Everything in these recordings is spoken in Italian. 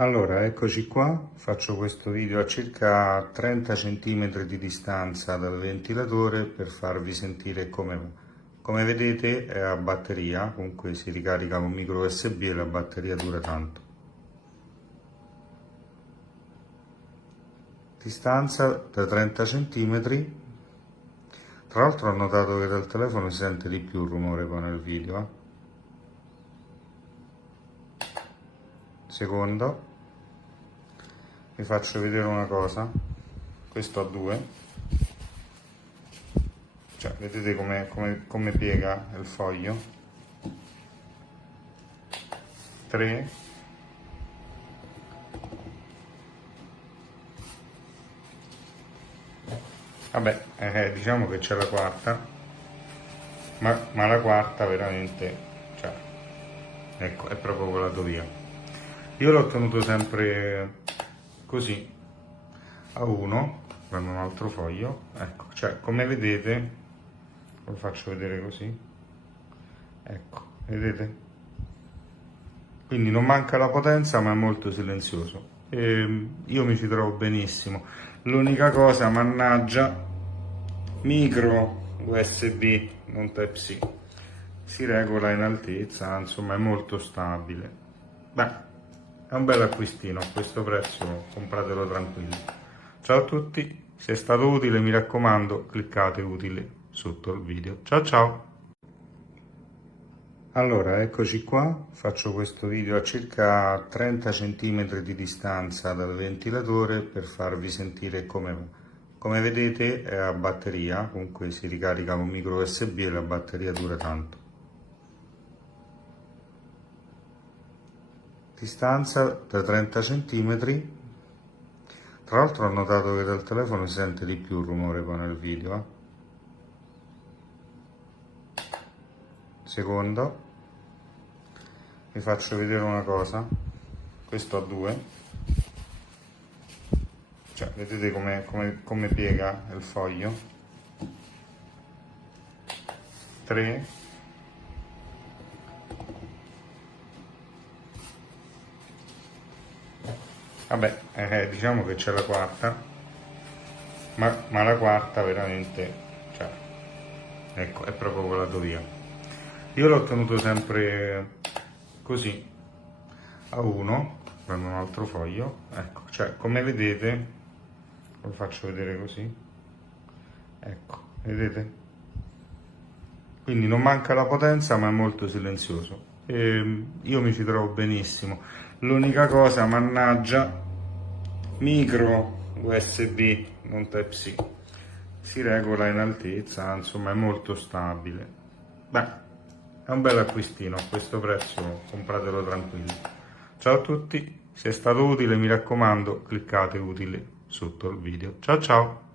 Allora, eccoci qua, faccio questo video a circa 30 cm di distanza dal ventilatore per farvi sentire come va. Come vedete è a batteria, comunque si ricarica con micro USB e la batteria dura tanto. Distanza da 30 cm. Tra l'altro ho notato che dal telefono si sente di più il rumore poi nel video. Secondo, vi faccio vedere una cosa. Questo a 2. Cioè, vedete come piega il foglio? 3. Vabbè, diciamo che c'è la quarta, ma la quarta veramente, cioè, ecco, è proprio volato via. Io l'ho tenuto sempre così, a 1, prendo un altro foglio, ecco, cioè, come vedete, lo faccio vedere così, ecco, vedete? Quindi non manca la potenza, ma è molto silenzioso. Io mi ci trovo benissimo. L'unica cosa, mannaggia, micro USB, non Type-C. Si regola in altezza, insomma è molto stabile. Beh, è un bel acquistino, a questo prezzo compratelo tranquilli. Ciao a tutti, se è stato utile mi raccomando cliccate utile sotto il video. Ciao ciao! Allora, eccoci qua, faccio questo video a circa 30 cm di distanza dal ventilatore per farvi sentire come va. Come vedete è a batteria, comunque si ricarica con micro USB e la batteria dura tanto. Distanza da 30 cm. Tra l'altro ho notato che dal telefono si sente di più il rumore poi nel video. Secondo, vi faccio vedere una cosa. Questo a 2. Cioè, vedete come piega il foglio? 3. Vabbè, diciamo che c'è la quarta, ma la quarta veramente, cioè, ecco, è proprio volato via. Io l'ho tenuto sempre così, a 1, prendo un altro foglio, ecco, cioè, come vedete, lo faccio vedere così, ecco, vedete? Quindi non manca la potenza, ma è molto silenzioso. Io mi ci trovo benissimo. L'unica cosa, mannaggia, micro USB, non Type-C. Si regola in altezza, insomma è molto stabile. Beh, è un bel acquistino, a questo prezzo compratelo tranquilli. Ciao a tutti, se è stato utile mi raccomando cliccate utile sotto il video. Ciao ciao!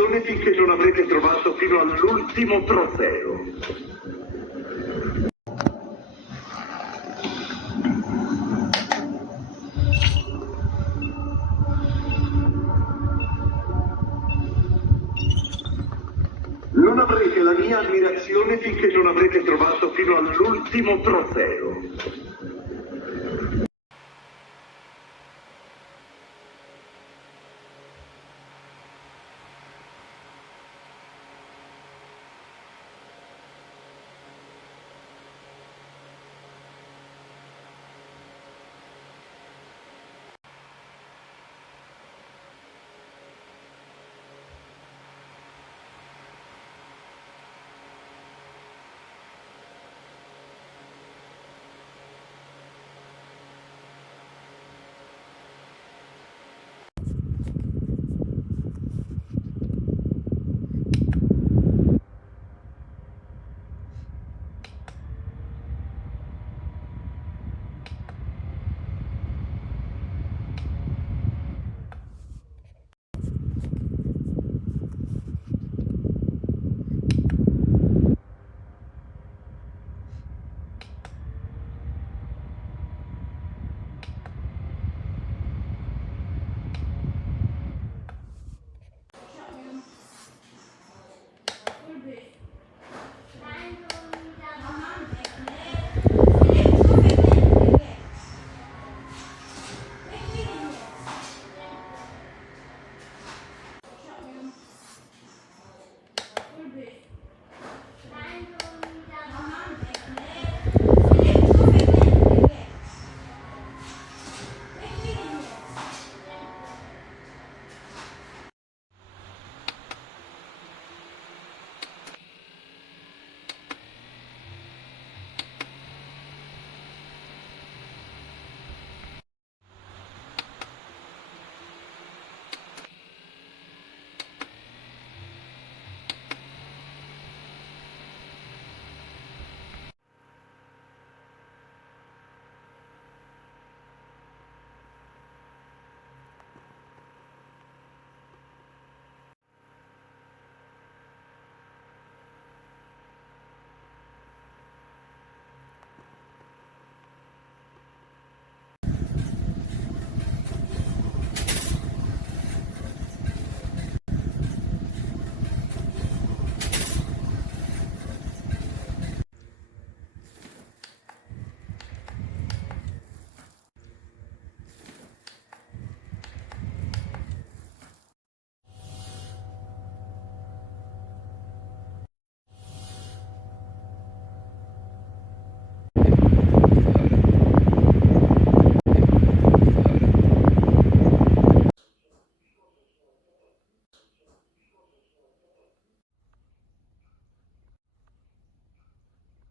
ammirazione finché non avrete trovato fino all'ultimo trofeo. Non avrete la mia ammirazione finché non avrete trovato fino all'ultimo trofeo.